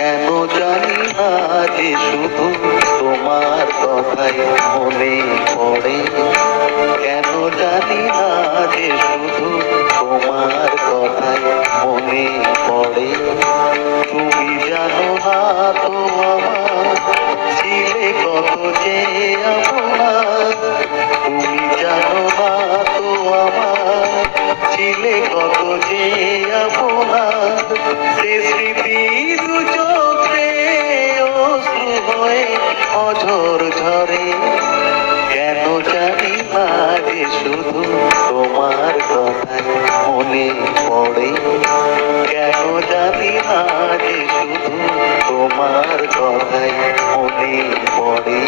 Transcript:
কেন জানি না যে শুধু তোমার কথাই মনে পড়ে, কেন জানি না যে শুধু তোমার কথাই মনে পড়ে। তুমি জানো না তো আমার ছিলে কত যে আপনার, তুমি জানো না তো আমার ছিলে কত যে আপনার। সে স্মৃতি দু চোখে অশ্রু হয়ে অঝর ঝরে, কেন জানি না যে শুধু তোমার কথাই মনে পড়ে, কেন জানি না যে শুধু তোমার কথাই মনে পড়ে।